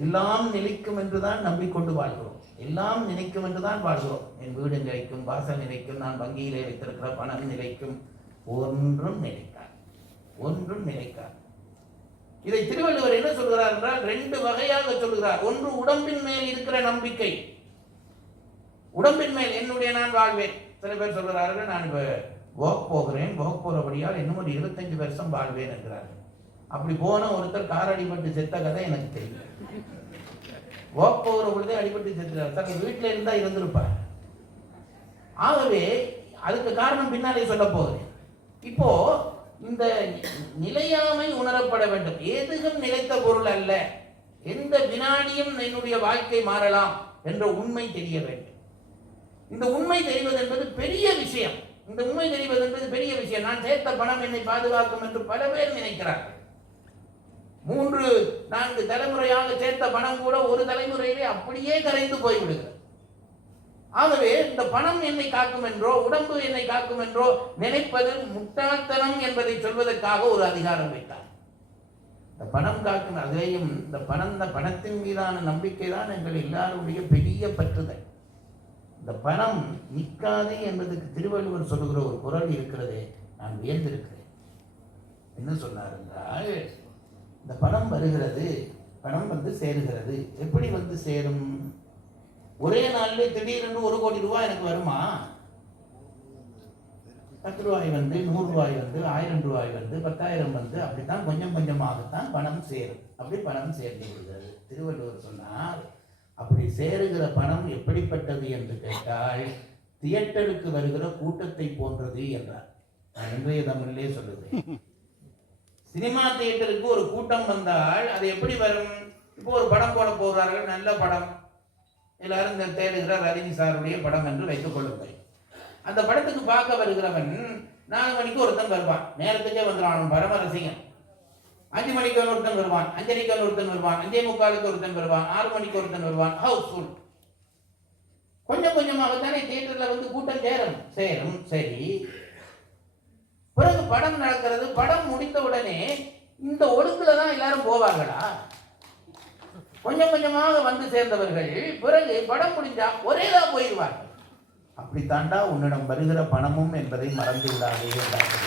எல்லாம் நிலைக்கும் என்றுதான் நம்பிக்கொண்டு வாழ்கிறோம். எல்லாம் நினைக்கும் என்றுதான் வாழ்கிறோம். என் வீடு நிலைக்கும், வாசல் நிலைக்கும், நான் வங்கியிலே வைத்திருக்கிற பணம் நிலைக்கும். ஒன்றும் நிலைக்காது, ஒன்றும் நிலைக்காது. இதை திருவள்ளுவர் என்ன சொல்கிறார் என்றால் 2 வகையாக சொல்கிறார். ஒன்று உடம்பின் மேல் இருக்கிற நம்பிக்கை. உடம்பின் மேல் என்னுடைய நான் வாழ்வேன். சில பேர் சொல்கிறார்கள், நான் இப்போ வாக் போகிறேன், வாக் போகிறபடியால் இன்னும் ஒரு 25 வருஷம் வாழ்வேன் என்கிறார்கள். அப்படி போன ஒருத்தர் கார் அடிபட்டு செத்த கதை எனக்கு தெரியும். வாக் போகிற பொழுதே அடிபட்டு செத்துறார். தன் வீட்டில் இருந்தா இருந்திருப்பார். ஆகவே அதுக்கு காரணம் பின்னாலே சொல்ல போகிறேன். இப்போ இந்த நிலையாமை உணரப்பட வேண்டும். எதுவும் நிலைத்த பொருள் அல்ல. எந்த வினாடியும் என்னுடைய வாழ்க்கை மாறலாம் என்ற உண்மை தெரிய வேண்டும். இந்த உண்மை தெரிவது என்பது பெரிய விஷயம். இந்த உண்மை தெரிவது என்பது பெரிய விஷயம். நான் சேர்த்த பணம் என்னை பாதுகாக்கும் என்று பல பேர் நினைக்கிறார்கள். 3-4 தலைமுறையாக சேர்த்த பணம் கூட ஒரு தலைமுறையிலே அப்படியே கரைந்து போய்விடுகிறது. ஆகவே இந்த பணம் என்னை காக்கும் என்றோ, உடம்பு என்னை காக்கும் என்றோ நினைப்பது முட்டாள்தனம் என்பதை சொல்வதற்காக ஒரு அதிகாரம் வைத்தார். இந்த பணம் காக்கும், அதையும் இந்த பணத்தின் மீதான நம்பிக்கை தான் எங்கள் எல்லாருடைய பெரிய பற்றுதல். இந்த பணம் நிற்காது என்பதற்கு திருவள்ளுவர் சொல்லுகிற ஒரு குறள் இருக்கிறதே, நான் வியந்திருக்கிறேன். என்ன சொன்னார் என்றால், இந்த பணம் வருகிறது, பணம் வந்து சேருகிறது. எப்படி வந்து சேரும்? ஒரே நாளிலே திடீரென்று 1 கோடி ரூபாய் எனக்கு வருமா? 10 ரூபாய் வந்து, 100 ரூபாய் வந்து, 1000 ரூபாய் வந்து, 10,000 வந்து, அப்படித்தான் கொஞ்சம் கொஞ்சமாகத்தான் பணம் சேரும். அப்படி பணம் சேர்ந்து விடுகிறது. திருவள்ளுவர் சொன்னார், அப்படி சேருகிற பணம் எப்படிப்பட்டது என்று கேட்டால், தியேட்டருக்கு வருகிற கூட்டத்தை போன்றது என்றார். நான் இன்றைய தமிழிலே சொல்லுகிறேன். சினிமா தியேட்டருக்கு ஒரு கூட்டம் வந்தால் அது எப்படி வரும்? இப்போ ஒரு படம் போட போகிறார்கள், நல்ல படம், எல்லாரும் தேடுகிற ரஜினி சாருடைய படம் என்று வைத்துக் கொள்ளுங்கள். அந்த படத்துக்கு பார்க்க வருகிறவன் 4 மணிக்கு ஒருத்தன் வருவான், நேரத்துக்கே வந்துடுவான், பரம ரசிகன். 5 மணிக்கு ஒருத்தன் வருவான், 5:30 ஒருத்தன் வருவான், 5:45 ஒருத்தன் வருவான், 6 மணிக்கு ஒருத்தன் வருவான். ஹவுஸ்ஃபுல். கொஞ்சம் கொஞ்சமாகத்தானே தியேட்டர்ல வந்து கூட்டம் சேரும். சரி, பிறகு படம் நடக்கிறது. படம் முடித்த உடனே இந்த ஒழுங்குல தான் எல்லாரும் போவார்களா? கொஞ்சம் கொஞ்சமாக வந்து சேர்ந்தவர்கள் பிறகு படம் முடிஞ்சா ஒரேதான் போயிடுவார்கள். அப்படித்தாண்டா உன்னிடம் வருகிற பணமும் என்பதை மறந்து விடாதே என்றார்கள்.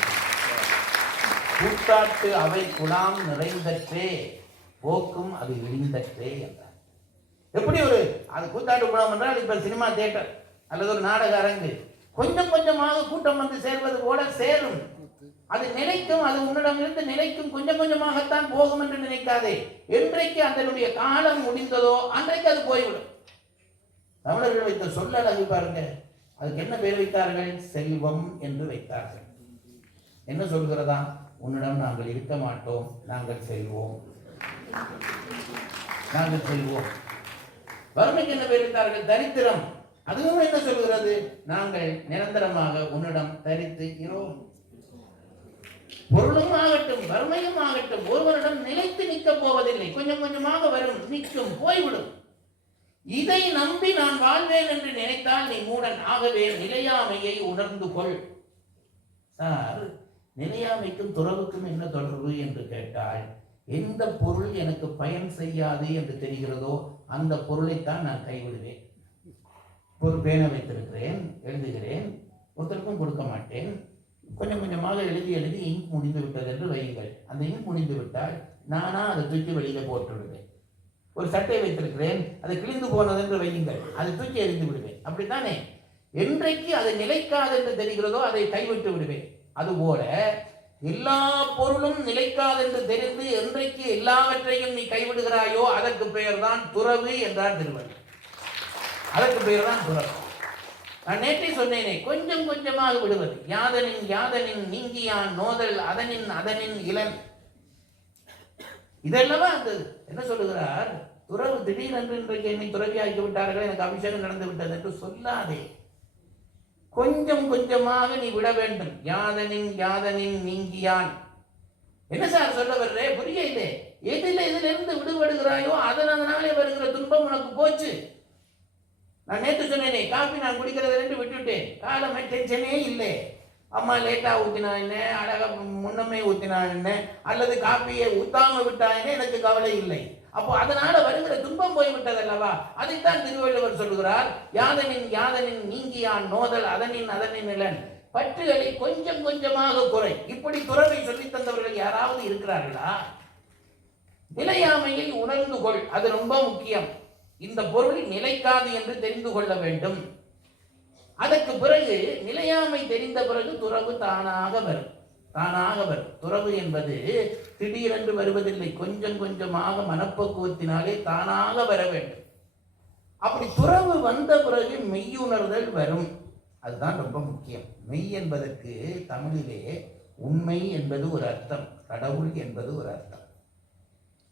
கூட்டாட்டு அவை குழாம் நிறைந்தற்றே, போக்கும் அது இழிந்தற்றே என்றார். எப்படி அது கூத்தாட்டு குழாம் என்றால் இப்ப சினிமா தியேட்டர் அல்லது ஒரு நாடக அரங்கு கொஞ்சம் கொஞ்சமாக கூட்டம் வந்து சேர்வது போல சேரும். அது நிலைக்கும், அது உன்னிடமிருந்து நிலைக்கும், கொஞ்சம் கொஞ்சமாகத்தான் போகும் என்று நினைக்காதே. என்றைக்கு அதனுடைய காலம் முடிந்ததோ அன்றைக்கு அது போய்விடும். தமிழர்கள் வைத்த சொல்ல அழகு பாருங்க. அதுக்கு என்ன பேர் வைத்தார்கள்? செல்வம் என்று வைத்தார்கள். என்ன சொல்கிறதா? உன்னிடம் நாங்கள் இருக்க மாட்டோம், நாங்கள் செல்வோம். வறுமைக்கு என்ன பேர் வைத்தார்கள்? தரித்திரம். அதுவும் என்ன சொல்கிறது? நாங்கள் நிரந்தரமாக உன்னிடம் தரித்து இருக்கிறோம். பொருளும் ஆகட்டும், வறுமையும் ஆகட்டும், ஒருவரிடம் நிலைத்து நிற்க போவதில்லை. கொஞ்சம் கொஞ்சமாக வரும், நிற்கும், போய்விடும். இதை நம்பி நான் வாழ்வேன் என்று நினைத்தால் நீ மூடன். ஆகவே நிலையாமையை உணர்ந்து கொள். சார், நிலையாமைக்கும் துறவுக்கும் என்ன தொடர்பு என்று கேட்டால், எந்த பொருள் எனக்கு பயன் செய்யாது என்று தெரிகிறதோ அந்த பொருளைத்தான் நான் கைவிடுவேன். ஒரு பேனை வைத்திருக்கிறேன், எழுதுகிறேன், ஒருத்தருக்கும் கொடுக்க மாட்டேன். கொஞ்சம் கொஞ்சமாக எழுதி இங்க் முடிந்து விட்டது என்று வையுங்கள். அந்த இங்க் முடிந்து விட்டால் நானா அதை தூக்கி வெளியில போட்டு விடுவேன். ஒரு சட்டை வைத்திருக்கிறேன், அது கிழிந்து போனது என்று வையுங்கள், அதை தூக்கி எறிந்து விடுவேன். அப்படித்தானே? என்றைக்கு அது நிலைக்காது என்று தெரிகிறதோ அதை கைவிட்டு விடுவேன். அதுபோல எல்லா பொருளும் நிலைக்காது என்று தெரிந்து என்றைக்கு எல்லாவற்றையும் நீ கைவிடுகிறாயோ அதற்கு பெயர் தான் துறவு என்றார் திருவள்ளுவர். அதற்கு பெயர் தான் துறவு. நான் நேற்றை சொன்னேனே, கொஞ்சம் கொஞ்சமாக விடுவது. யாதனின் நீங்கியான் நோதல் அதனின் இளன். இதெல்லாம் அந்த என்ன சொல்லுகிறார்? துறவு திடீரென்று இன்றைக்கு என்னை துறவியாக்கி விட்டார்கள், எனக்கு அபிஷேகம் நடந்து விட்டது என்று சொல்லாதே. கொஞ்சம் கொஞ்சமாக நீ விட வேண்டும். யாதனின் நீங்கியான். என்ன சார் சொல்ல வர்றே? புரியல. இதிலிருந்து விடுபடுகிறாயோ அதனாலே வருகிற துன்பம் உனக்கு போச்சு. நான் நேற்று சொன்னேனே, காஃபி நான் குடிக்கிறதுலேருந்து விட்டுட்டேன். காலமே டென்ஷனே இல்லை. அம்மா லேட்டா ஊத்தினா என்ன, அழகா முன்னமே ஊத்தினா என்ன, அல்லது காஃபியை ஊத்தாம விட்டா என்ன, எனக்கு கவலை இல்லை. அப்போ அதனால வருகிற துன்பம் போய்விட்டது அல்லவா? அதைத்தான் திருவள்ளுவர் சொல்லுகிறார், யாதனின் யாதனின் நீங்கியான் நோதல் அதனின் அதனின் நிலன், பற்றுகளை கொஞ்சம் கொஞ்சமாக குறை. இப்படி துறவை சொல்லித் தந்தவர்கள் யாராவது இருக்கிறார்களா? நிலையாமையை உணர்ந்து கொள், அது ரொம்ப முக்கியம். இந்த பொருள் நிலைக்காது என்று தெரிந்து கொள்ள வேண்டும். அதற்கு பிறகு நிலையாமை தெரிந்த பிறகு துறவு தானாக வரும். துறவு என்பது திடீரென்று வருவதில்லை, கொஞ்சம் கொஞ்சமாக மனப்பக்குவத்தினாலே தானாக வர வேண்டும். அப்படி துறவு வந்த பிறகு மெய்யுணர்தல் வரும். அதுதான் ரொம்ப முக்கியம். மெய் என்பதற்கு தமிழிலே உண்மை என்பது ஒரு அர்த்தம், கடவுள் என்பது ஒரு அர்த்தம்.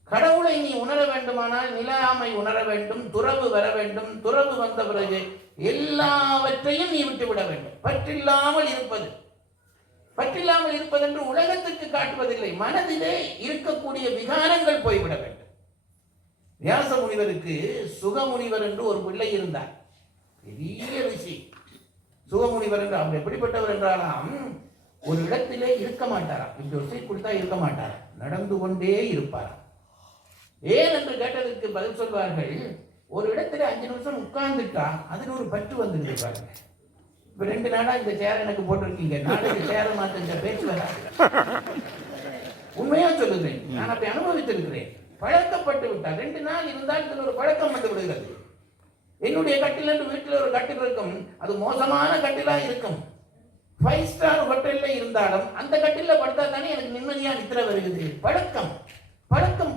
கடவுளை நீ உணர வேண்டுமானால் நிலையாமை உணர வேண்டும், துறவு வர வேண்டும். துறவு வந்த பிறகு எல்லாவற்றையும் நீ விட்டுவிட வேண்டும். பற்றில்லாமல் இருப்பதென்று உலகத்துக்கு காட்டுவதில்லை, மனதிலே இருக்கக்கூடிய விகாரங்கள் போய்விட வேண்டும். வியாச முனிவருக்கு சுகமுனிவர் என்று ஒரு பிள்ளை இருந்தார், பெரிய ரிஷி. சுகமுனிவர் என்று அவர் எப்படிப்பட்டவர் என்றாலாம், ஒரு இடத்திலே இருக்க மாட்டாராம். இப்படி ஒரு சீட் கொடுத்தா இருக்க மாட்டாராம், நடந்து கொண்டே இருப்பாராம். ஏன் என்று கேட்டதற்கு பதில் சொல்வார்கள், ஒரு இடத்துல 5 நிமிஷம் உட்கார்ந்துட்டா அதில் ஒரு பற்று வந்துடுது பாருங்க. இப்ப 2 நாளா இந்த சேர் எனக்கு போட்டிருக்கீங்க, நாளைக்கு சேர மாத்த பேச்சு வராது. உண்மையா சொல்லுகிறேன், நான் அப்படி அனுபவித்திருக்கிறேன். பழக்கப்பட்டு விட்டார். 2 நாள் இருந்தால் இதில் ஒரு பழக்கம் வந்து விடுகிறது. என்னுடைய கட்டில் என்று வீட்டில் ஒரு கட்டில் இருக்கும், அது மோசமான கட்டிலா இருக்கும். 5 ஸ்டார் ஹோட்டல்ல இருந்தாலும் அந்த கட்டில படுத்தா தானே எனக்கு நிம்மதியா நித்திர வருகிறது. பழக்கம்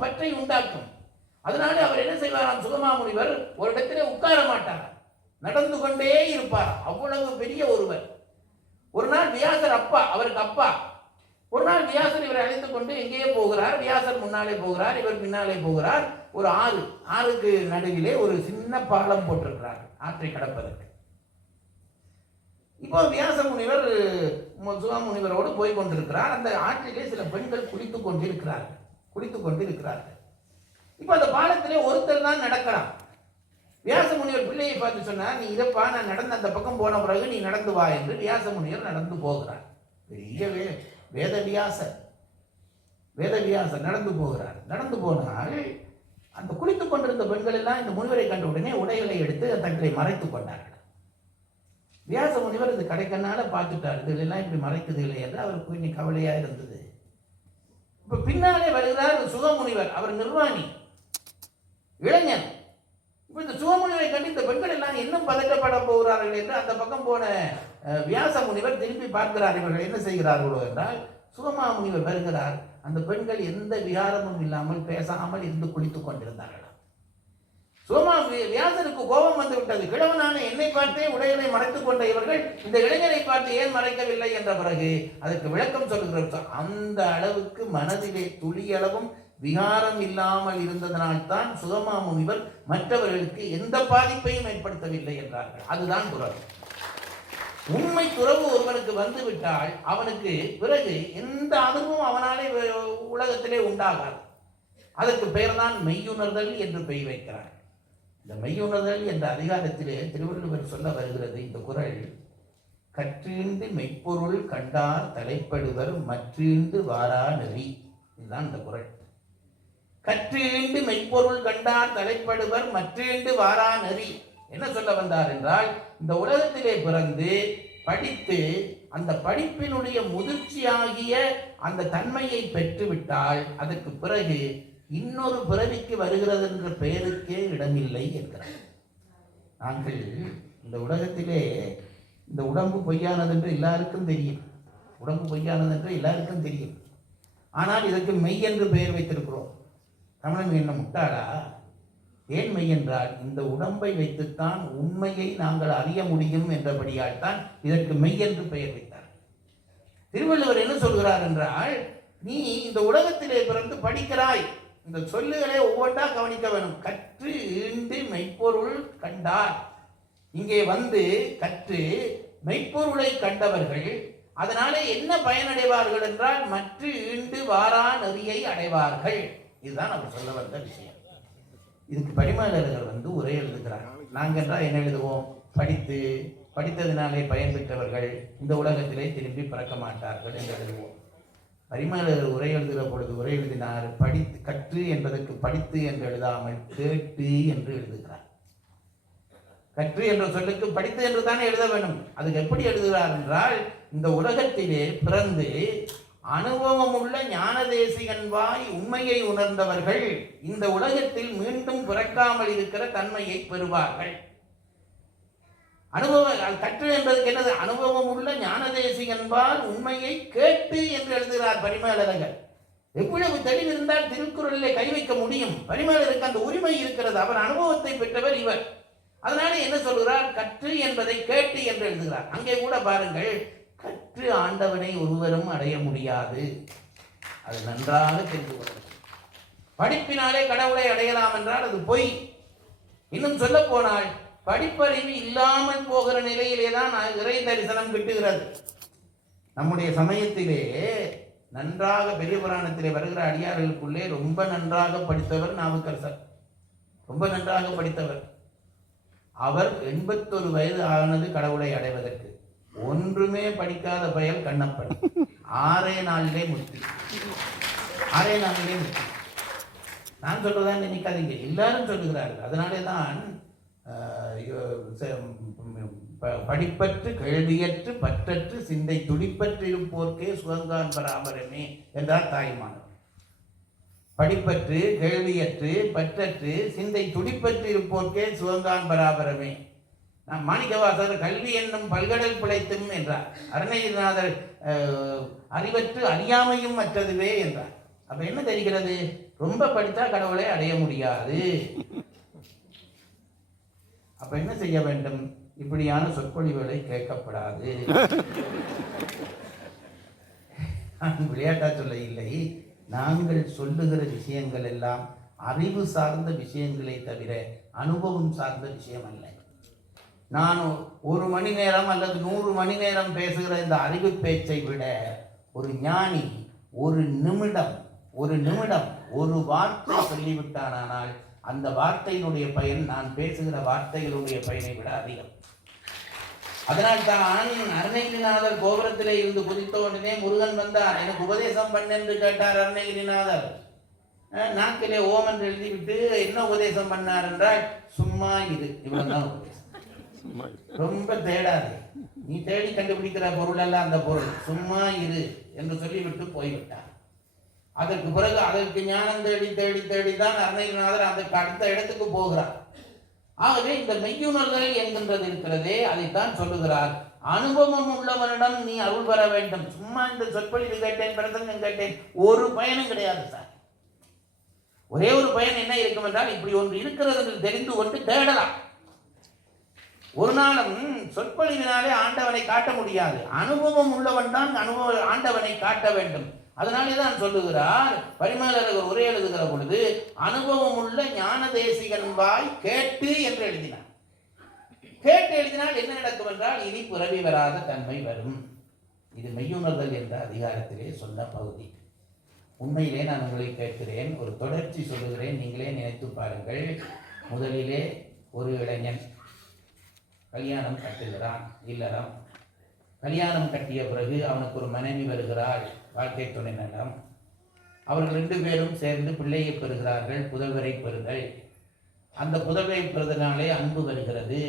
பற்றை உண்டாக்கும். அதனால அவர் என்ன செய்வாராம், சுகமாமுனிவர் ஒரு இடத்திலே உட்கார மாட்டார், நடந்து கொண்டே இருப்பார். அவ்வளவு பெரிய ஒருவர். ஒரு நாள் வியாசர் அவருக்கு அப்பா ஒரு நாள் வியாசர் இவரை அழைத்துக் கொண்டு எங்கேயே போகிறார். வியாசர் முன்னாலே போகிறார், இவர் பின்னாலே போகிறார். ஒரு ஆறுக்கு நடுவிலே ஒரு சின்ன பாலம் போட்டிருக்கிறார் ஆற்றை கடப்பதற்கு. இப்போ வியாச முனிவர் சுகமுனிவரோடு போய் கொண்டிருக்கிறார். அந்த ஆற்றிலே சில பெண்கள் குளித்துக் கொண்டிருக்கிறார்கள். இப்ப அந்த பாலத்திலே ஒருத்தர் தான் நடக்கிறான். வியாச முனிவர் பிள்ளையை பார்த்து சொன்னார், நீ இதப்பா, நான் நடந்து அந்த பக்கம் போன பிறகு நீ நடந்து வா என்று. வியாச முனிவர் நடந்து போகிறார். பெரிய வேதவியாசர் நடந்து போகிறார். நடந்து போனால் அந்த குளித்துக் கொண்டிருந்த பெண்கள் எல்லாம் இந்த முனிவரை கண்ட உடனே உடைகளை எடுத்து தங்களை மறைத்துக் கொண்டார்கள். வியாச முனிவர் இது கடைக்கண்ணால பார்த்துட்டார், இதெல்லாம் இப்படி மறைக்குது இல்லை என்று அவருக்கு கொஞ்சம் கவலையா இருந்தது. இப்ப பின்னாலே வருகிறார் சுகமுனிவர். அவர் நிர்வாணி, இளைஞன். இப்ப இந்த சுகமுனிவரை கண்டு இந்த பெண்கள் எல்லாம் இன்னும் பதட்டப்பட போகிறார்கள் என்று அந்த பக்கம் போன வியாச முனிவர் திரும்பி பார்க்கிறார். இவர்கள் என்ன செய்கிறார்களோ என்றால், சுகமாமுனிவர் வருகிறார். அந்த பெண்கள் எந்த விகாரமும் இல்லாமல் பேசாமல் இருந்து குளித்துக் கொண்டிருந்தார்கள். வியாசருக்கு கோபம் வந்து விட்டது. கிழவனான என்னை பார்த்தே உடைகளை மறைத்துக் கொண்ட இவர்கள் இந்த இளைஞரை பார்த்து ஏன் மறைக்கவில்லை என்ற பிறகு அதற்கு விளக்கம் சொல்லுகிறார். அந்த அளவுக்கு மனதிலே துளியளவும் விகாரம் இல்லாமல் இருந்ததனால்தான் சுகமாமுனிவர் மற்றவர்களுக்கு எந்த பாதிப்பையும் ஏற்படுத்தவில்லை என்றார்கள். அதுதான் துறவு. உண்மை துறவு ஒருவனுக்கு வந்துவிட்டால் அவனுக்கு பிறகு எந்த அனுபவம் அவனாலே உலகத்திலே உண்டாகாது. அதற்கு பெயர் தான் மெய்யுணர்தல் என்று பெயர் வைக்கிறார். இந்த மெய்யுணர்தல் என்ற அதிகாரத்திலே திருவள்ளுவர் சொல்ல வருகிறது இந்த குறள், கற்றீண்டு மெய்ப்பொருள் கண்டார் தலைப்படுவர் மற்றீண்டு வாரா நெறி. இதுதான் இந்த குறள். கற்றீண்டு மெய்ப்பொருள் கண்டார் தலைப்படுவர் மற்றீண்டு வாரா நெறி. என்ன சொல்ல வந்தார் என்றால், இந்த உலகத்திலே பிறந்து படித்து அந்த படிப்பினுடைய முதிர்ச்சியாகிய அந்த தன்மையை பெற்றுவிட்டால் அதற்கு பிறகு இன்னொரு பிறவிக்கு வருகிறது என்ற பெயருக்கே இடமில்லை என்கிறார். நாங்கள் இந்த உலகத்திலே இந்த உடம்பு பொய்யானது என்று எல்லாருக்கும் தெரியும். ஆனால் இதற்கு மெய் என்று பெயர் வைத்திருக்கிறோம். தமிழன் என்ன முட்டாளா? ஏன் மெய் என்றால், இந்த உடம்பை வைத்துத்தான் உண்மையை நாங்கள் அறிய முடியும் என்றபடியால் தான் இதற்கு மெய் என்று பெயர் வைத்தார். திருவள்ளுவர் என்ன சொல்கிறார் என்றால், நீ இந்த உலகத்திலே பிறந்து படிக்கிறாய், இந்த சொல்லுகளை ஒவ்வொன்றா கவனிக்க வேணும். கற்று ஈண்டு மெய்ப்பொருள் கண்டார். இங்கே வந்து கற்று மெய்ப்பொருளை கண்டவர்கள் அதனாலே என்ன பயனடைவார்கள் என்றால், மற்ற ஈண்டு வாரா நெறியை அடைவார்கள். இதுதான் அவர் சொல்ல வந்த விஷயம். இதுக்கு படிமாளர்கள் உரை எழுதுகிறார். நாங்கள் என்றால் என்ன எழுதுவோம்? படித்ததினாலே பயன் பெற்றவர்கள் இந்த உலகத்திலே திரும்பி பிறக்க மாட்டார்கள் என்று எழுதுவோம். பரிமேலழகர் உரை எழுதுகிற பொழுது உரை எழுதினார், படித்து கற்று என்பதற்கு படித்து என்று எழுதாமல் கேட்டு என்று எழுதுகிறார். கற்று என்ற சொல்லுக்கு படித்து என்று தானே எழுத வேண்டும். அதுக்கு எப்படி எழுதுகிறார் என்றால், இந்த உலகத்திலே பிறந்து அனுபவம் உள்ள ஞான தேசிகன்வாய் உண்மையை உணர்ந்தவர்கள் இந்த உலகத்தில் மீண்டும் பிறக்காமல் இருக்கிற தன்மையை பெறுவார்கள். அனுபவம் கற்று என்பதற்கு என்னது? அனுபவம் உள்ள ஞான தேசிகன்பால் உண்மையை கேட்டு என்று எழுதுகிறார் பரிமேலழகர். எவ்வளவு தெளிவு இருந்தால் திருக்குறளிலே கை வைக்க முடியும். பரிமேலழகருக்கு அந்த உரிமை இருக்கிறது. அவர் அனுபவத்தை பெற்றவர் இவர். அதனால என்ன சொல்கிறார்? கற்று என்பதை கேட்டு என்று எழுதுகிறார். அங்கே கூட பாருங்கள், கற்று ஆண்டவனை ஒருவரும் அடைய முடியாது. அது நன்றாக தெரிந்து கொள்ளுங்கள். படிப்பினாலே கடவுளை அடையலாம் என்றால் அது பொய். இன்னும் சொல்ல போனால் படிப்பறிவு இல்லாமல் போகிற நிலையிலே தான் இறை தரிசனம் கிட்டுகிறது. நம்முடைய சமயத்திலே நன்றாக பெரிய புராணத்திலே வருகிற அடியார்களுக்குள்ளே ரொம்ப நன்றாக படித்தவர் நாவுக்கரசர். ரொம்ப நன்றாக படித்தவர். அவர் 81 வயது ஆனது கடவுளை அடைவதற்கு. ஒன்றுமே படிக்காத பயல் கண்ணப்பன் 6 நாளிலே முத்தி. 6 நாளிலே முத்தி. நான் சொல்றதான் நினைக்காதீங்க, எல்லாரும் சொல்லுகிறார்கள். அதனாலே தான் படிப்பற்று கேள்வியற்று பற்றற்று சிந்தை துடிப்பற்றிருப்போர்க்கே சுகங்கான் பராபரமே என்றார் தாய்மானவர். படிப்பற்று கேள்வியற்று பற்றற்று சிந்தை துடிப்பற்று இருப்போர்க்கே சுகங்கான் பராபரமே. மாணிக்கவாசகர் கல்வி என்னும் பல்கடல் பிழைத்தும் என்றார். அருணகிரிநாதர் அறிவற்று அறியாமையும் மற்றதுவே என்றார். அப்ப என்ன தெரிகிறது? ரொம்ப படித்தா கடவுளை அடைய முடியாது. அப்ப என்ன செய்ய வேண்டும்? இப்படியான சொற்பொழிவுகளை கேட்கப்படாது. விளையாட்டா சொல்ல இல்லை, நாங்கள் சொல்லுகிற விஷயங்கள் எல்லாம் அறிவு சார்ந்த விஷயங்களை தவிர அனுபவம் சார்ந்த விஷயம் அல்ல. நான் 1 மணி நேரம் அல்லது 100 மணி நேரம் பேசுகிற இந்த அறிவு பேச்சை விட ஒரு ஞானி ஒரு நிமிடம் ஒரு வார்த்தை சொல்லிவிட்டானால் அந்த வார்த்தையினுடைய பயன் நான் பேசுகிற வார்த்தைகளுடைய பயனை விட அதிகம். அதனால் தான் அருணகிரிநாதர் கோபுரத்திலே இருந்து குதித்த உடனே முருகன் வந்தார், எனக்கு உபதேசம் பண்ணென்று கேட்டார் அருணகிரிநாதர். நாக்கிலே ஓம் என்று எழுதிவிட்டு என்ன உபதேசம் பண்ணார் என்றால், சும்மா இரு, இவ்வளவுதான் உபதேசம். ரொம்ப தேடாது, நீ தேடி கண்டுபிடிக்கிற பொருள் அல்ல அந்த பொருள், சும்மா இரு என்று சொல்லிவிட்டு போய்விட்டார். அதற்கு பிறகு அதற்கு ஞானம் தேடி தேடி தேடிதான் அருணகிரிநாதர் அதற்கு அடுத்த இடத்துக்கு போகிறார். ஆகவே இந்த மெய்யுணர்தல் என்கின்றது இருக்கிறதே, அதைத்தான் சொல்லுகிறார். அனுபவம் உள்ளவனிடம் நீ அருள் பெற வேண்டும். சும்மா இந்த சொற்பொழிவு கேட்டேன், பிரசங்கம் கேட்டேன், ஒரு பயனும் கிடையாது சார். ஒரே ஒரு பயன் என்ன இருக்கும் என்றால், இப்படி ஒன்று இருக்கிறது என்று தெரிந்து கொண்டு தேடலாம். ஒரு நாளும் சொற்பொழிவினாலே ஆண்டவனை காட்ட முடியாது. அனுபவம் உள்ளவன் தான் ஆண்டவனை காட்ட வேண்டும். அதனாலே தான் சொல்லுகிறார் பரிமேலழகர் உரை எழுதுகிற பொழுது, அனுபவம் உள்ள ஞான தேசிகன்பாய் கேட்டு என்று எழுதினார். கேட்டு எழுதினால் என்ன நடக்கும் என்றால், இனி பிறவி வராத தன்மை வரும். இது மெய்யுணர்தல் என்ற அதிகாரத்திலே சொன்ன பகுதி. உண்மையிலே நான் உங்களை கேட்கிறேன், ஒரு தொடர்ச்சி சொல்லுகிறேன், நீங்களே நினைத்து பாருங்கள். முதலிலே ஒரு இளைஞன் கல்யாணம் கட்டுகிறான், இல்லறம். கல்யாணம் கட்டிய பிறகு அவனுக்கு ஒரு மனைவி வருகிறாள், வாழ்க்கை துணை நலம். அவர்கள் 2 பேரும் சேர்ந்து பிள்ளையை பெறுகிறார்கள், புதல்வரை பெறுதல். அந்த புதல்வரை பெறுதனாலே அன்பு வருகிறது.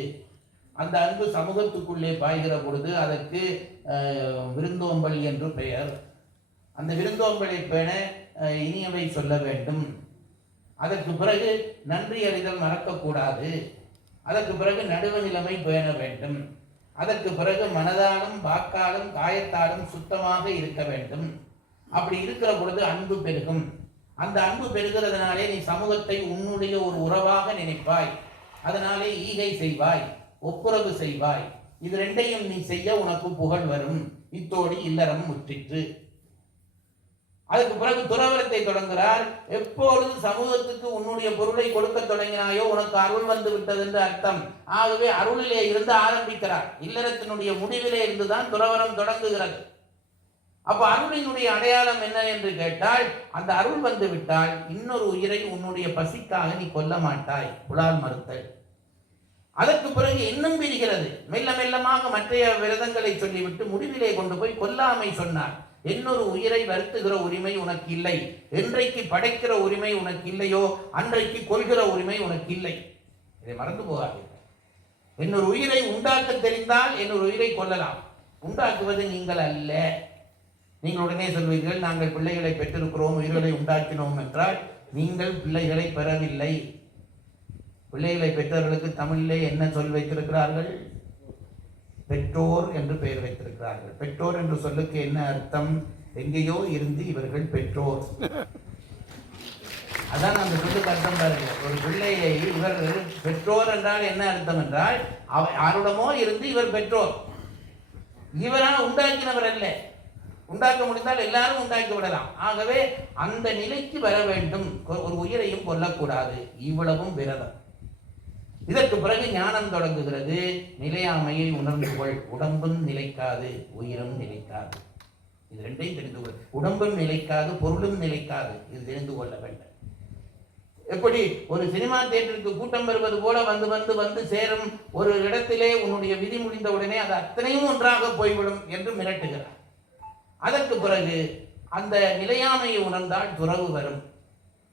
அந்த அன்பு சமூகத்துக்குள்ளே பாய்கிற பொழுது அதற்கு விருந்தோம்பல் என்று பெயர். அந்த விருந்தோம்பலை பேண இனியவை சொல்ல வேண்டும். அதற்கு பிறகு நன்றி அறிதல் மறக்கக்கூடாது. அதற்கு பிறகு நடுவு நிலைமை பேண வேண்டும். அதற்கு பிறகு மனதாலும் வாக்காலும் காயத்தாலும் சுத்தமாக இருக்க வேண்டும். அப்படி இருக்கிற பொழுது அன்பு பெருகும். அந்த அன்பு பெருகிறதுனாலே நீ சமூகத்தை உன்னுடைய ஒரு உறவாக நினைப்பாய். அதனாலே ஈகை செய்வாய், ஒப்புரவு செய்வாய். இது 2ஐயும் நீ செய்ய உனக்கு புகழ் வரும். இத்தோடு இல்லறம் முற்றிற்று. அதுக்கு பிறகு துறவரத்தை தொடங்குகிறார். எப்பொழுது சமூகத்துக்கு உன்னுடைய பொருளை கொடுக்க தொடங்கினாயோ உனக்கு அருள் வந்து விட்டது என்று அர்த்தம். ஆகவே அருளிலே இருந்து ஆரம்பிக்கிறார். இல்லறத்தினுடைய முடிவிலே இருந்துதான் துறவரம் தொடங்குகிறது. அப்ப அருளினுடைய அடையாளம் என்ன என்று கேட்டால், அந்த அருள் வந்து விட்டால் இன்னொரு உயிரை உன்னுடைய பசிக்காக நீ கொல்ல மாட்டாய், புலால் மறுத்தல். அதற்கு பிறகு இன்னும் பிரிகிறது. மெல்ல மெல்லமாக மற்றைய விரதங்களை சொல்லிவிட்டு முடிவிலே கொண்டு போய் கொல்லாமை சொன்னார். இன்னொரு உயிரை வருத்துகிற உரிமை உனக்கு இல்லை. என்றைக்கு படைக்கிற உரிமை உனக்கு இல்லையோ அன்றைக்கு கொள்கிற உரிமை உனக்கு இல்லை. இதை மறந்து போகாதீர்கள். இன்னொரு உயிரை உண்டாக்க தெரிந்தால் இன்னொரு உயிரை கொள்ளலாம். உண்டாக்குவது நீங்கள் அல்ல. நீங்கள் உடனே சொல்வீர்கள், நாங்கள் பிள்ளைகளை பெற்றிருக்கிறோம், உயிர்களை உண்டாக்கினோம் என்றால் நீங்கள் பிள்ளைகளை பெறவில்லை. பிள்ளைகளை பெற்றவர்களுக்கு தமிழிலே என்ன சொல் வைத்திருக்கிறார்கள்? பெற்றோர் என்று பெயர் வைத்திருக்கிறார்கள். பெற்றோர் என்று சொல்லுக்கு என்ன அர்த்தம்? எங்கேயோ இருந்து இவர்கள் பெற்றோர். அதான் அந்த சொல்லுக்கு அர்த்தம் பாருங்க. ஒரு பிள்ளையை இவர்கள் பெற்றோர் என்றால் என்ன அர்த்தம் என்றால் யாருடமோ இருந்து இவர் பெற்றோர். இவரா உண்டாக்கினவர் அல்ல. உண்டாக்க முடிந்தால் எல்லாரும் உண்டாக்கி விடலாம். ஆகவே அந்த நிலைக்கு வர வேண்டும். ஒரு உயிரையும் கொல்லக்கூடாது. இவ்வளவும் விரதம். இதற்கு பிறகு ஞானம் தொடங்குகிறது. நிலையாமையை உணர்ந்து கொள். உடம்பும் நிலைக்காது, உயிரும் நிலைக்காது. இது ரெண்டையும் தெரிந்து கொள். உடம்பும் நிலைக்காது, பொருளும் நிலைக்காது. இது தெரிந்து கொள்ள வேண்டும். எப்படி ஒரு சினிமா தியேட்டருக்கு கூட்டம் வருவது போல வந்து வந்து வந்து சேரும் ஒரு இடத்திலே உன்னுடைய விதி முடிந்த உடனே அது அத்தனையும் ஒன்றாக போய்விடும் என்று மிரட்டுகிறார். அதற்கு பிறகு அந்த நிலையாமையை உணர்ந்தால் துறவு வரும்.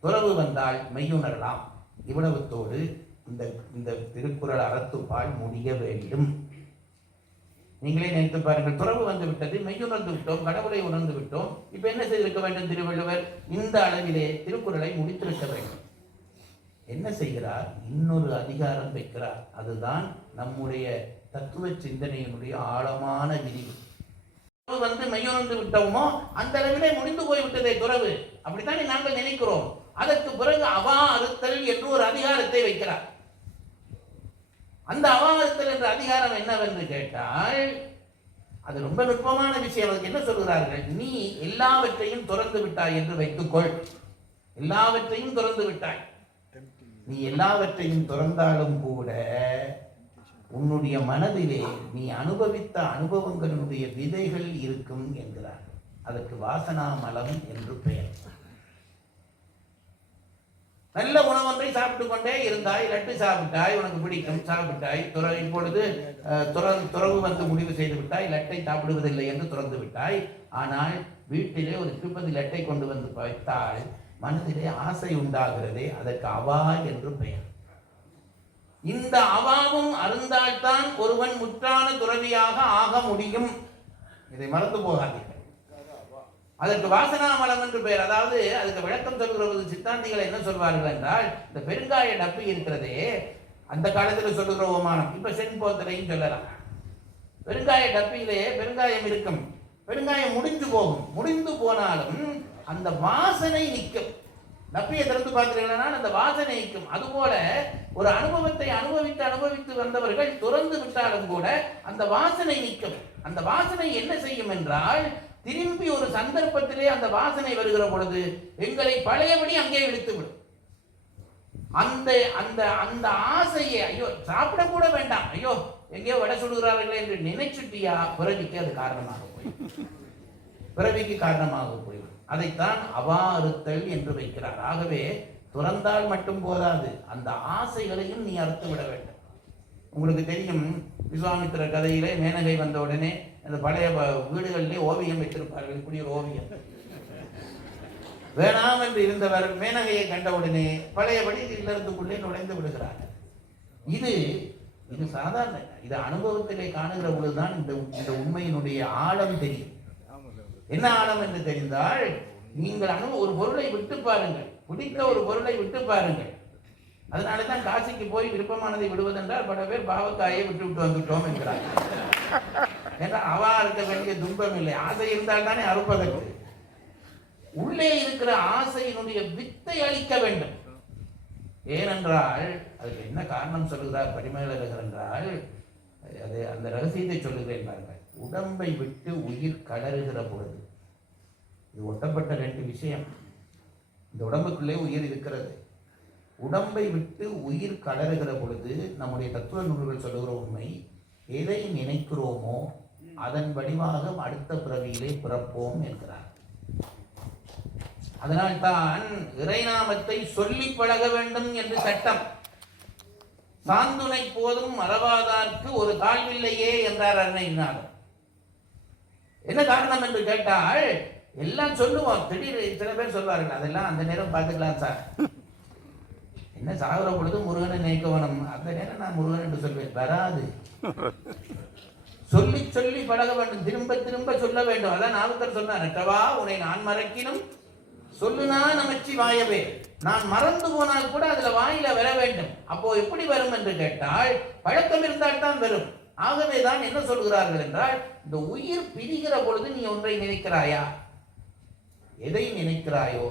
துறவு வந்தால் மெய்யுணரலாம். இவ்வளவுத்தோடு இந்த திருக்குறள் அறத்துப்பால் முடிய வேண்டும். நீங்களே நினைத்து பாருங்கள். துறவு வந்து விட்டது, மெய்யுணர்ந்து விட்டோம், கடவுளை உணர்ந்து விட்டோம். இப்ப என்ன செய்திருக்க வேண்டும்? திருவள்ளுவர் இந்த அளவிலே திருக்குறளை முடித்திருக்க வேண்டும். என்ன செய்கிறார்? இன்னொரு அதிகாரம் வைக்கிறார். அதுதான் நம்முடைய தத்துவ சிந்தனையினுடைய ஆழமான விரிவு. வந்து மெய்யுணர்ந்து விட்டோமோ அந்த அளவிலே முடிந்து போய்விட்டதே துறவு. அப்படித்தானே நாங்கள் நினைக்கிறோம். அதற்கு பிறகு அவா அறுத்தல் என்று ஒரு அதிகாரத்தை வைக்கிறார். அந்த அவா அறுத்தல் என்ற அதிகாரம் என்னவென்று கேட்டால் அது ரொம்ப நுட்பமான விஷயம். அதுக்கு என்ன சொல்கிறார்கள்? நீ எல்லாவற்றையும் துறந்து விட்டாய் என்று வைத்துக்கொள். எல்லாவற்றையும் துறந்து விட்டாய். நீ எல்லாவற்றையும் துறந்தாலும் கூட உன்னுடைய மனதிலே நீ அனுபவித்த அனுபவங்களுடைய விதைகள் இருக்கும் என்கிறார். அதற்கு வாசனா மலம் என்று பெயர். நல்ல உணவொன்றை சாப்பிட்டு கொண்டே இருந்தாய், லட்டு சாப்பிட்டாய், உனக்கு பிடிக்கும், சாப்பிட்டாய். இப்பொழுது துறவு வந்து முடிவு செய்து விட்டாய், லட்டை சாப்பிடுவதில்லை என்று துறந்து விட்டாய். ஆனால் வீட்டிலே ஒரு திருப்பதி லட்டை கொண்டு வந்து வைத்தால் மனதிலே ஆசை உண்டாகிறதே, அதற்கு அவா என்று பெயர். இந்த அவாவும் அருந்தால்தான் ஒருவன் முற்றான துறவியாக ஆக முடியும். இதை மறந்து போகாதீர்கள். அதற்கு வாசனா மலம் என்று பெயர். அதாவது அதுக்கு விளக்கம் சொல்கிற சித்தாந்திகள் என்ன சொல்வார்கள் என்றால், இந்த பெருங்காய டப்பி இருக்கிறதே, அந்த காலத்தில் சொல்லுகிற ஓமானம், இப்ப சென்போத்தலையும் சொல்லலாம். பெருங்காய டப்பியிலே பெருங்காயம் இருக்கும். பெருங்காயம் முடிஞ்சு போகும். முடிந்து போனாலும் அந்த வாசனை நிற்கும். டப்பியை திறந்து பார்க்கிறீர்களா, அந்த வாசனை நிற்கும். அதுபோல ஒரு அனுபவத்தை அனுபவித்து வந்தவர்கள் துறந்து விட்டாலும் கூட அந்த வாசனை நிற்கும். அந்த வாசனை என்ன செய்யும் என்றால், திரும்பி ஒரு சந்தர்ப்பத்திலே அந்த வாசனை வருகிற பொழுது எங்களை பழையபடி அங்கே இழுத்துவிடும். அந்த அந்த அந்த ஆசையை ஐயோ சாப்பிடக்கூட வேண்டாம், ஐயோ எங்கேயோ வடை சுடுகிறார்களே என்று நினைச்சுட்டியா, பிறவிக்கு அது காரணமாக போய் அதைத்தான் அவா அறுத்தல் என்று வைக்கிறார். ஆகவே துறந்தால் மட்டும் போதாது, அந்த ஆசைகளையும் நீ அறுத்து விட வேண்டும். உங்களுக்கு தெரியும், விஸ்வாமித்திர கதையிலே மேனகை வந்த உடனே அந்த பழைய வீடுகளிலே ஓவியம் வைத்திருப்பார்கள். இப்படி ஒரு ஓவியம் வேணாம் என்று இருந்தவர் மேனகையை கண்டவுடனே பழையபடி இல்லறத்துக்குள்ளே நுழைந்து விடுகிறார்கள். இது சாதாரண, இது அனுபவத்திலே காணுகிற பொழுதுதான் இந்த உண்மையினுடைய ஆழம் தெரியும். என்ன ஆழம் என்று தெரிந்தால், நீங்கள் ஒரு பொருளை விட்டு பாருங்கள், பிடித்த ஒரு பொருளை விட்டு பாருங்கள். அதனாலதான் காசிக்கு போய் விருப்பமானதை விடுவதென்றால் பல பேர் பாவக்காயை விட்டு வந்துட்டோம் என்கிறார்கள். ஏன்னா அவா இருக்க வேண்டிய துன்பம் இல்லை, ஆசை இருந்தால் தானே அறுப்பதற்கு. உள்ளே இருக்கிற ஆசையினுடைய வித்தை அளிக்க வேண்டும். ஏனென்றால் அதுக்கு என்ன காரணம் சொல்லுகிறார் பரிமேலழகர் என்றால், அது அந்த ரகசியத்தை சொல்லுகிறேன் பாருங்கள். உடம்பை விட்டு உயிர் கலருகிற பொழுது, இது ஒட்டப்பட்ட ரெண்டு விஷயம். இந்த உடம்புக்குள்ளே உயிர் இருக்கிறது. உடம்பை விட்டு உயிர் கலருகிற பொழுது நம்முடைய தத்துவ நூல்கள் சொல்லுகிற உண்மை, எதை நினைக்கிறோமோ அதன் வடிவாக அடுத்த பிறவியிலே பிறப்போம் என்கிறார். அதனால்தான் இறைநாமத்தை சொல்லி பழக வேண்டும் என்று சட்டம். சாந்துணை போதும் மறவாதார்க்கு ஒரு தாழ்வில்லையே என்றார் அன்னையினார். என்ன காரணம் என்று கேட்டால் எல்லாம் சொல்லுவோம். திடீர் சில பேர் சொல்வார்கள், அதெல்லாம் அந்த நேரம் பார்த்துக்கலாம் சார். என்ன சாகுற பொழுது முருகனை நினைக்க வேணும், அந்த நேரம் நான் முருகன் என்று சொல்வேன். வராது. சொல்லி சொல்லி பழக வேண்டும், திரும்ப திரும்ப சொல்ல வேண்டும். அதான் நாவுக்கர் சொன்னார், நட்டவா உன்னை நான் மறக்கினும் சொல்லுனா நமச்சிவாயவே. நான் மறந்து போனால் கூட அதுல வாயில வர வேண்டும். அப்போ எப்படி வரும் என்று கேட்டால் பழக்கம் இருந்தால் தான் வரும். ஆகவேதான் என்ன சொல்கிறார்கள் என்றால், இந்த உயிர் பிரிகிற பொழுது நீ ஒன்றை நினைக்கிறாயா, எதை நினைக்கிறாயோ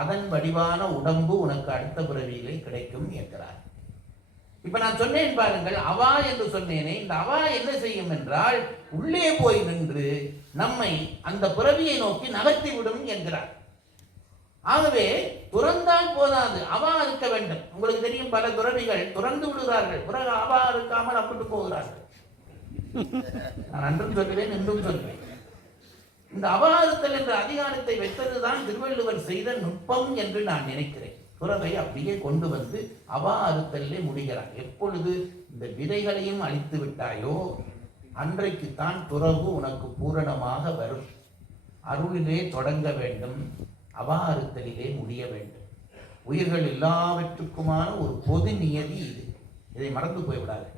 அதன் வடிவான உடம்பு உனக்கு அடுத்த பிறவியிலே கிடைக்கும் என்கிறார். இப்ப நான் சொன்னேன் பாருங்கள், அவா என்று சொன்னேனே, இந்த அவா என்ன செய்யும் என்றால் உள்ளே போய் நின்று நம்மை அந்த பிறவியை நோக்கி நகர்த்தி விடும் என்கிறார். ஆகவே துறந்தால் போதாது, அவா இருக்க வேண்டும். உங்களுக்கு தெரியும், பல துறவிகள் துறந்து விடுகிறார்கள், பிறகு அவா இருக்காமல் அப்பட்டு போகிறார்கள். நான் அன்றும் சொல்லுவேன், இன்றும் சொல்லுவேன். இந்த அவாறுத்தல் என்ற அதிகாரத்தை வைத்ததுதான் திருவள்ளுவர் செய்த நுட்பம் என்று நான் நினைக்கிறேன். துறவை அப்படியே கொண்டு வந்து அவா அறுத்தலே முடிகிறார். எப்பொழுது இந்த விதைகளையும் அழித்து விட்டாயோ அன்றைக்குத்தான் துறவு உனக்கு பூரணமாக வரும். அருளிலே தொடங்க வேண்டும், அவா அறுத்தலிலே முடிய வேண்டும். உயிர்கள் எல்லாவற்றுக்குமான ஒரு பொது நியதி இது. இதை மறந்து போய்விடாதீர்கள்.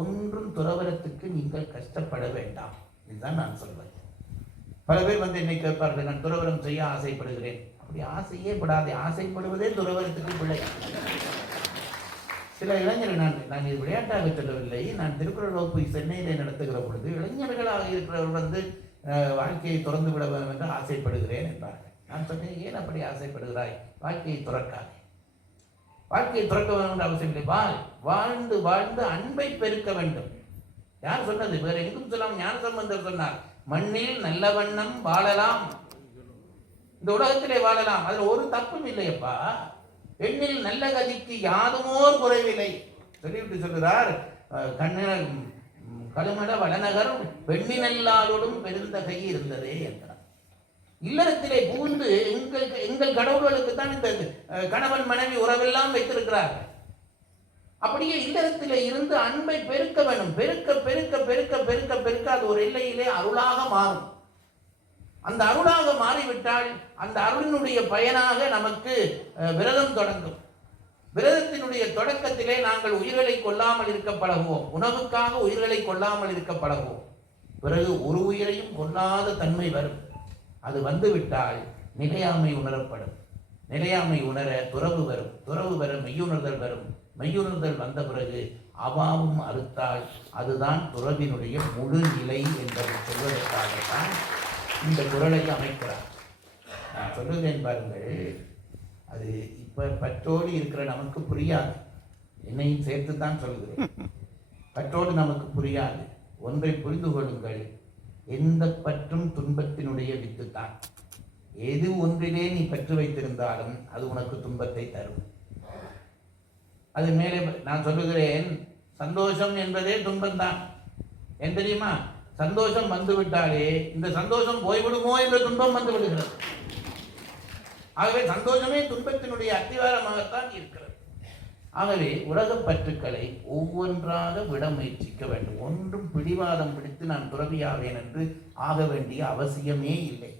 ஒன்றும் துறவரத்துக்கு நீங்கள் கஷ்டப்பட வேண்டாம், இதுதான் நான் சொல்வேன். பல பேர் வந்து என்னை கேட்பார்கள், நான் துறவரம் செய்ய ஆசைப்படுகிறேன். அப்படி ஆசையே படாதே, ஆசைப்படுவதே துறவரத்துக்கு பிள்ளை. சில இளைஞர்கள், நான் இது விளையாட்டாக சொல்லவில்லை, நான் திருக்குறள் வகுப்பு சென்னையிலே நடத்துகிற பொழுது இளைஞர்களாக இருக்கிறவர் வந்து வாழ்க்கையை திறந்து விட வேண்டும் என்று ஆசைப்படுகிறேன் என்றார்கள். நான் சொன்னேன், ஏன் அப்படி ஆசைப்படுகிறாய்? வாழ்க்கையை துறக்காதே. வாழ்க்கையை துறக்க வேண்டும் என்ற அவசியம் இல்லை. வாழ்ந்து வாழ்ந்து அன்பை பெருக்க வேண்டும். யார் சொன்னது? வேற எங்கும் சொல்லாம். ஞானசம்பந்தர் சொன்னார், மண்ணில் நல்ல வண்ணம் வாழலாம், இந்த உலகத்திலே வாழலாம், அதுல ஒரு தப்பும் இல்லையப்பா. பெண்ணில் நல்ல கதிக்கு யாதுமோர் குறைவில்லை சொல்லிவிட்டு சொல்கிறார், கழுமட வளநகர் பெண்ணினல்லாரோடும் பெருந்தகை இருந்ததே என்றார். இல்லறத்திலே புகுந்து எங்கள் கடவுள்களுக்கு தான் இந்த கணவன் மனைவி உறவெல்லாம் வைத்திருக்கிறார்கள். அப்படியே இல்லறத்திலே இருந்து அன்பை பெருக்க வேண்டும். பெருக்க பெருக்க பெருக்க பெருக்க பெருக்க அது ஒரு எல்லையிலே அருளாக மாறும். அந்த அருளாக மாறிவிட்டால் அந்த அருளினுடைய பயனாக நமக்கு விரதம் தொடங்கும். விரதத்தினுடைய தொடக்கத்திலே நாங்கள் உயிர்களை கொல்லாமல் இருக்க பழகுவோம். உணவுக்காக உயிர்களை கொல்லாமல் இருக்க பழகுவோம். பிறகு ஒரு உயிரையும் கொல்லாத தன்மை வரும். அது வந்துவிட்டால் நிலையாமை உணரப்படும். நிலையாமை உணர துறவு வரும். துறவு வர மெய்யுணர்தல் வரும். மெய்யுணர்தல் வந்த பிறகு அவாவும் அறுத்தால் அதுதான் துறவினுடைய முழு நிலை என்பதை சொல்வதற்காகத்தான் இந்த குறளை அமைக்கிறார். நான் சொல்லுவேன் பாருங்கள், அது இப்ப பற்றோடு இருக்கிற நமக்கு புரியாது. என்னையும் சேர்த்து தான் சொல்கிறேன். பற்றோடு நமக்கு புரியாது. ஒன்றை புரிந்து கொள்ளுங்கள், எந்த பற்றும் துன்பத்தினுடைய வித்து தான். எது ஒன்றிலே நீ பற்று வைத்திருந்தாலும் அது உனக்கு துன்பத்தை தரும். அது மேலே நான் சொல்லுகிறேன், சந்தோஷம் என்பதே துன்பம்தான். ஏன் தெரியுமா? சந்தோஷம் வந்துவிட்டாலே இந்த சந்தோஷம் போய்விடுமோ என்ற துன்பம் வந்து விடுகிறது. ஆகவே சந்தோஷமே துன்பத்தினுடைய அத்திவாரமாகத்தான் இருக்கிறது. ஆகவே உலகப் பற்றுக்களை ஒவ்வொன்றாக விட முயற்சிக்க வேண்டும். ஒன்றும் பிடிவாதம் பிடித்து நான் துறவியாவேன் என்று ஆக வேண்டிய அவசியமே இல்லை.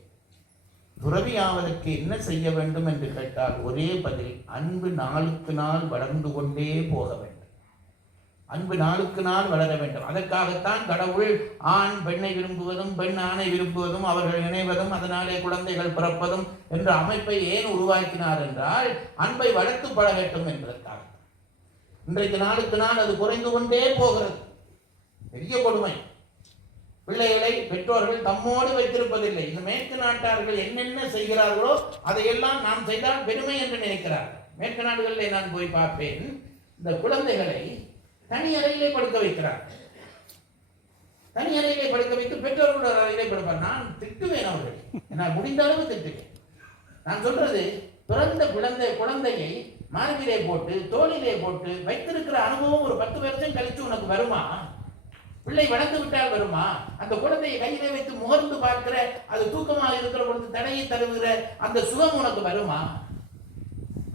துறவியாவதற்கு என்ன செய்ய வேண்டும் என்று கேட்டால் ஒரே பதில், அன்பு நாளுக்கு நாள் வளர்ந்து கொண்டே போக வேண்டும். அன்பு நாளுக்கு நாள் வளர வேண்டும். அதற்காகத்தான் கடவுள் ஆண் பெண்ணை விரும்புவதும் பெண் ஆணை விரும்புவதும் அவர்கள் இணைவதும் அதனாலே குழந்தைகள் பிறப்பதும் என்ற அமைப்பை ஏன் உருவாக்கினார் என்றால் அன்பை வளர்த்து பழகட்டும் என்பதற்காக. இன்றைக்கு நாளுக்கு நாள் அது குறைந்து கொண்டே போகிறது. பெரிய கொடுமை. பிள்ளைகளை பெற்றோர்கள் தம்மோடு வைத்திருப்பதில்லை. இந்த மேற்கு நாட்டார்கள் என்னென்ன செய்கிறார்களோ அதையெல்லாம் நாம் செய்தால் பெருமை என்று நினைக்கிறார்கள். மேற்கு நாடுகளில் நான் போய் பார்ப்பேன், இந்த குழந்தைகளை தனி அறையிலே படுக்க வைக்கிறார்கள். தனி அறையிலே படுக்க வைத்து பெற்றோர்களோட அறையிலே படுப்பார். நான் திட்டுவேன் அவர்களை, நான் முடிந்த அளவு திட்டுவேன். நான் சொல்றது, பிறந்த குழந்தையை மார்பிலே போட்டு தோளிலே போட்டு வைத்திருக்கிற அனுபவம் ஒரு 10 வருஷம் கழித்து உனக்கு வருமா? பிள்ளை வளர்ந்து விட்டால் வருமா? அந்த குழந்தையை கையிலே வைத்து முகர்ந்து பார்க்கிற, அது தூக்கமாக இருக்கிற பொழுது தடையை தருகிற அந்த சுகம் உனக்கு வருமா?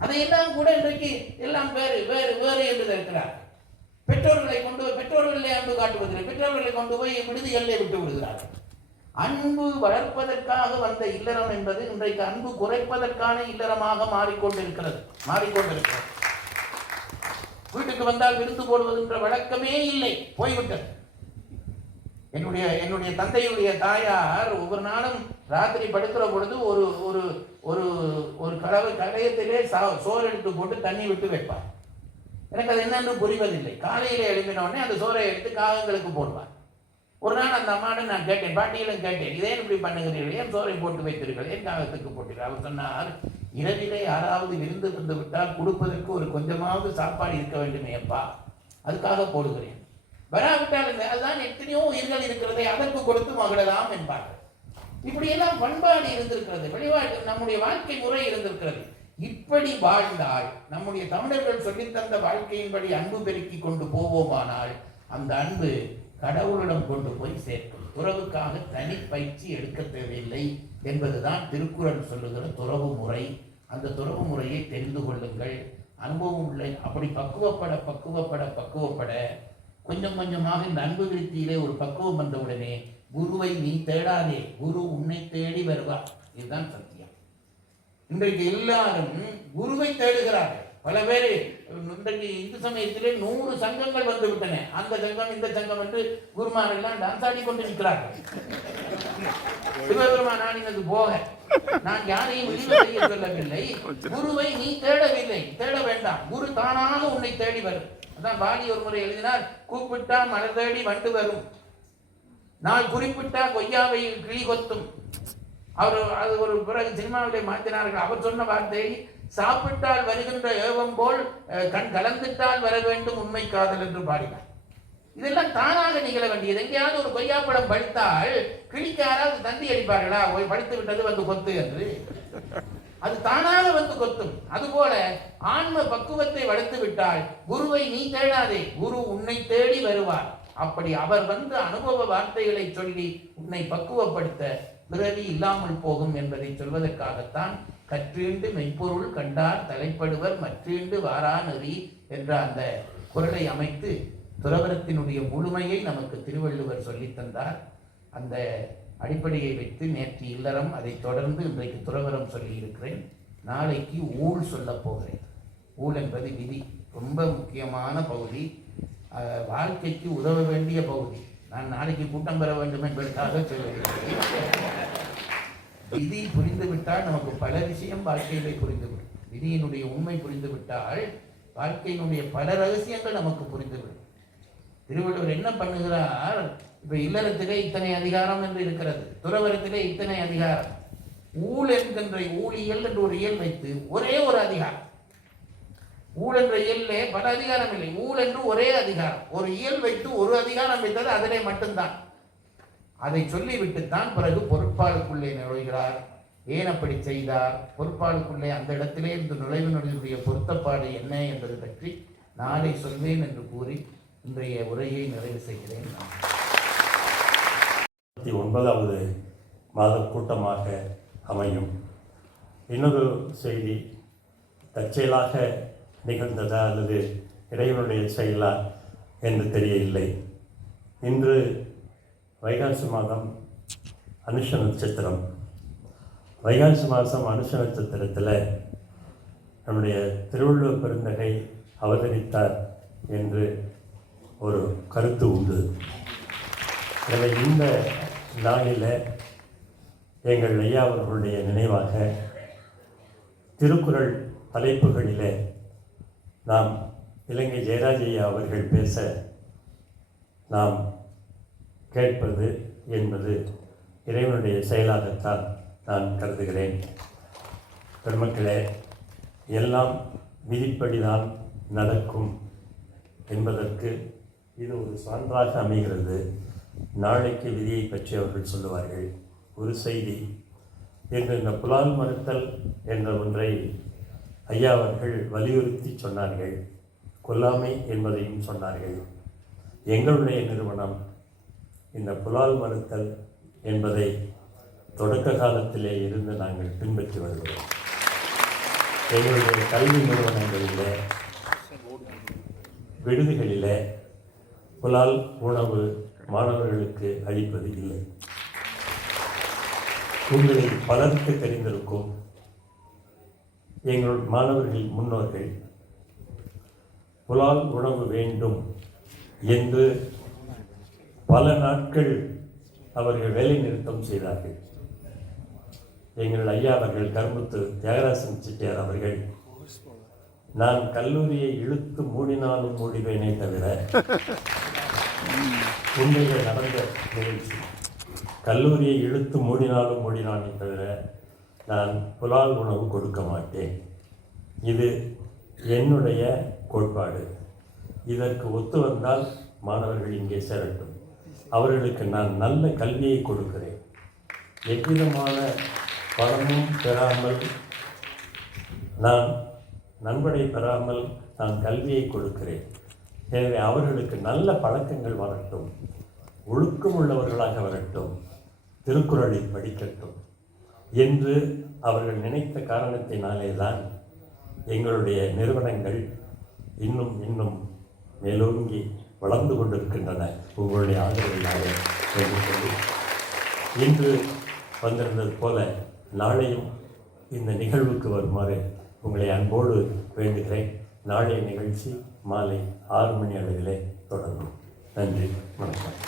அதையெல்லாம் கூட இன்றைக்கு எல்லாம் வேறு வேறு வேறு என்று இருக்கிறார். பெற்றோர்களை கொண்டு பெற்றோர்களே அன்பு காட்டுவதில்லை. பெற்றோர்களை கொண்டு போய் விடுதிகளிலே விட்டு விடுகிறார்கள். அன்பு வளர்ப்பதற்காக வந்த இல்லறம் என்பது இன்றைக்கு அன்பு குறைப்பதற்கான இல்லறமாக மாறிக்கொண்டிருக்கிறது. வீட்டுக்கு வந்தால் விருந்து போடுவதென்ற வழக்கமே இல்லை, போய்விட்டது. என்னுடைய தந்தையுடைய தாயார் ஒவ்வொரு நாளும் ராத்திரி படுக்கிற பொழுது ஒரு ஒரு ஒரு ஒரு கடையத்திலே சோறு எடுத்து போட்டு தண்ணி விட்டு வைப்பார். எனக்கு அது என்னன்னு புரிவதில்லை. காலையில எழுப்பின உடனே அந்த சோறை எடுத்து காகங்களுக்கு போடுவார். ஒரு நாள் அந்த அம்மாட்ட நான் கேட்டேன், பாட்டியிலும் கேட்டேன், இதே இப்படி பண்ணுகிறீர்கள், ஏன் சோறை போட்டு வைத்தீர்கள், ஏன் காகத்துக்கு போட்டீர்கள்? அவர் சொன்னார், இரவிலே யாராவது விருந்து வந்து விட்டால் கொடுப்பதற்கு ஒரு கொஞ்சமாவது சாப்பாடு இருக்க வேண்டுமே அப்பா, அதுக்காக போடுகிறேன். வராவிட்டால் அதுதான் எத்தனையோ உயிர்கள் இருக்கிறதை அதற்கு கொடுத்து மகிழலாம் என்பார்கள். இப்படியெல்லாம் பண்பாடு இருந்திருக்கிறது, நம்முடைய வாழ்க்கை முறை இருந்திருக்கிறது. இப்படி வாழ்ந்தால் நம்முடைய தமிழர்கள் சொல்லித்தந்த வாழ்க்கையின்படி அன்பு பெருக்கி கொண்டு போவோமானால் அந்த அன்பு கடவுளிடம் கொண்டு போய் சேர்க்கும். துறவுக்காக தனி பயிற்சி எடுக்க தேவையில்லை என்பதுதான் திருக்குறள் சொல்லுகிற துறவு முறை. அந்த துறவு முறையை தெரிந்து கொள்ளுங்கள். அனுபவம் இல்லை. அப்படி பக்குவப்பட கொஞ்சம் கொஞ்சமாக இந்த அன்பு விருத்தியிலே ஒரு பக்குவம் வந்தவுடனே குருவை நீ தேடாதே, குரு உன்னை தேடி வருவார். இதுதான் சத்தியம். இன்றைக்கு எல்லாரும் குருவை தேடுகிறார்கள். பல பேர் இன்றைக்கு இந்து சமயத்திலே 100 சங்கங்கள் வந்து விட்டன. அந்த சங்கம் இந்த சங்கம் என்று குருமாரெல்லாம் டான்ஸ் ஆடி கொண்டு நிற்கிறார்கள். சிவபெருமான் நாடினது போக நான் யாரையும் இழிவு செய்ய சொல்லவில்லை. குருவை நீ தேடவில்லை, தேட வேண்டாம். குரு தானாக உன்னை தேடி வரும். அதான் பாலி ஒரு முறை எழுதினார், கூப்பிட்டா மலர் தேடி வண்டு வரும், நாள் குறிப்பிட்டா கொய்யாவை கிளி கொத்தும். அது ஒரு பிறகு சினிமாவிலே மாற்றினார்கள். அவர் சொன்ன வார்த்தை, சாப்பிட்டால் வருகின்ற ஏவம் போல் கண் கலந்துட்டால் வர வேண்டும் உண்மை காதல் என்று பாடினார். இதெல்லாம் தானாக நிகழ வேண்டியது. எங்கேயாவது ஒரு கொய்யாப்பழம் பழுத்தால் கிளிக்கு யாராவது தந்தி அடிப்பார்களா, படுத்து விட்டது வந்து கொத்து என்று? அது தானாக வந்து கொத்தும். அதுபோல ஆன்ம பக்குவத்தை வளர்த்து விட்டால் குருவை நீ தேடாதே, குரு உன்னை தேடி வருவார். அப்படி அவர் வந்து அனுபவ வார்த்தைகளை சொல்லி உன்னை பக்குவப்படுத்த பிறவி இல்லாமல் போகும் என்பதை சொல்வதற்காகத்தான் கற்றீண்டு மெய்ப்பொருள் கண்டார் தலைப்படுவர் மற்றீண்டு வாரா நெறி என்ற அந்த குரலை அமைத்து துறவரத்தினுடைய முழுமையை நமக்கு திருவள்ளுவர் சொல்லித் தந்தார். அந்த அடிப்படையை வைத்து நேற்று இல்லறம், அதை தொடர்ந்து இன்றைக்கு துறவரம் சொல்லி இருக்கிறேன். நாளைக்கு ஊழ் சொல்ல போகிறேன். ஊழ் என்பது விதி, ரொம்ப முக்கியமான பகுதி, வாழ்க்கைக்கு உதவ வேண்டிய பகுதி. நான் நாளைக்கு கூட்டம் பெற வேண்டும் என்பதற்காக சொல்லுகிறேன். விதி புரிந்துவிட்டால் நமக்கு பல விஷயம் வாழ்க்கையிலே புரிந்துவிடும். விதியினுடைய உண்மை புரிந்துவிட்டால் வாழ்க்கையினுடைய பல ரகசியங்கள் நமக்கு புரிந்துவிடும். திருவள்ளுவர் என்ன பண்ணுகிறார், இப்ப இல்லறத்திலே இத்தனை அதிகாரம் என்று இருக்கிறது, துறவரத்திலே இத்தனை அதிகாரம். ஊழ் என்கின்ற ஊழியல் என்று ஒரு இயல் வைத்து ஒரே ஒரு அதிகாரம். ஊழ் என்ற இயல்லே பல அதிகாரம் இல்லை, ஊழ் என்று ஒரே அதிகாரம். ஒரு இயல் வைத்து ஒரு அதிகாரம் வைத்தது அதிலே மட்டும்தான். அதை சொல்லிவிட்டுத்தான் பிறகு பொருட்பாலுக்குள்ளே நுழைகிறார். ஏன் அப்படி செய்தார், பொருட்பாலுக்குள்ளே அந்த இடத்திலே இந்த நுழைவினுடைய பொருத்தப்பாடு என்ன என்பது பற்றி நாளை சொல்வேன் என்று கூறி இன்றைய உரையை நிறைவு செய்கிறேன். 9வது மாத கூட்டமாக அமையும். இன்னொரு செய்தி, தற்செயலாக நிகழ்ந்ததா அல்லது இறைவனுடைய செயலா என்று தெரியவில்லை. இன்று வைகாசி மாதம் அனுஷ நட்சத்திரம். வைகாசி மாதம் அனுஷ நட்சத்திரத்தில் நம்முடைய திருவள்ளுவர் பெருந்தகை அவதரித்தார் என்று ஒரு கருத்து உண்டு. எனவே இந்த நாளில் எங்கள் ஐயா அவர்களுடைய நினைவாக திருக்குறள் தலைப்புகளிலே நாம் இலங்கை ஜெயராஜ் ஐயா அவர்கள் பேச நாம் கேட்பது என்பது இறைவனுடைய செயலாகத்தான் நான் கருதுகிறேன். பெருமக்களே, எல்லாம் விதிப்படிதான் நடக்கும் என்பதற்கு இது ஒரு சான்றாக அமைகிறது. நாளைக்கு விதியை பற்றி அவர்கள் சொல்லுவார்கள். ஒரு செய்தி என்று இந்த புலால் மறுத்தல் என்ற ஒன்றை ஐயா அவர்கள் வலியுறுத்தி சொன்னார்கள். கொல்லாமை என்பதையும் சொன்னார்கள். எங்களுடைய நிறுவனம் இந்த புலால் மறுத்தல் என்பதை தொடக்க காலத்திலே இருந்து நாங்கள் பின்பற்றி வருகிறோம். எங்களுடைய கல்வி நிறுவனங்களிலே, விடுதிகளிலே புலால் உணவு மாணவர்களுக்கு அளிப்பது இல்லை. உங்களில் பலருக்கு தெரிந்திருக்கும் எங்கள் மாணவர்கள் முன்னோர்கள் புலால் உணவு வேண்டும் என்று பல நாட்கள் அவர்கள் வேலை நிறுத்தம் செய்தார்கள். எங்கள் ஐயா அவர்கள் கரும்புத்து தியாகராசன் செட்டியார் அவர்கள், நான் கல்லூரியை இழுத்து மூடினாலும் மூடிவேனே தவிர, உண்மையில் நடந்த நிகழ்ச்சி, கல்லூரியை இழுத்து மூடினாலும் மூடினானே தவிர நான் புலால் உணவு கொடுக்க மாட்டேன். இது என்னுடைய கோட்பாடு. இதற்கு ஒத்து வந்தால் மாணவர்கள் இங்கே சேரட்டும். அவர்களுக்கு நான் நல்ல கல்வியை கொடுக்கிறேன். எவ்விதமான பணமும் பெறாமல், நான் நன்கொடை பெறாமல் நான் கல்வியை கொடுக்கிறேன். எனவே அவர்களுக்கு நல்ல பழக்கங்கள் வரட்டும், ஒழுக்கம் உள்ளவர்களாக வரட்டும், திருக்குறளை படிக்கட்டும் என்று அவர்கள் நினைத்த காரணத்தினாலே தான் எங்களுடைய நிறுவனங்கள் இன்னும் இன்னும் மேலோங்கி வளர்ந்து கொண்டிருக்கின்றன. உங்களுடைய ஆதரவினால என்று சொல்லி, இன்று வந்திருந்தது போல நாளையும் இந்த நிகழ்வுக்கு வருமாறு உங்களை அன்போடு வேண்டுகிறேன். நாளைய நிகழ்ச்சி மாலை 6 மணி அளவிலே தொடங்கும். நன்றி, வணக்கம்.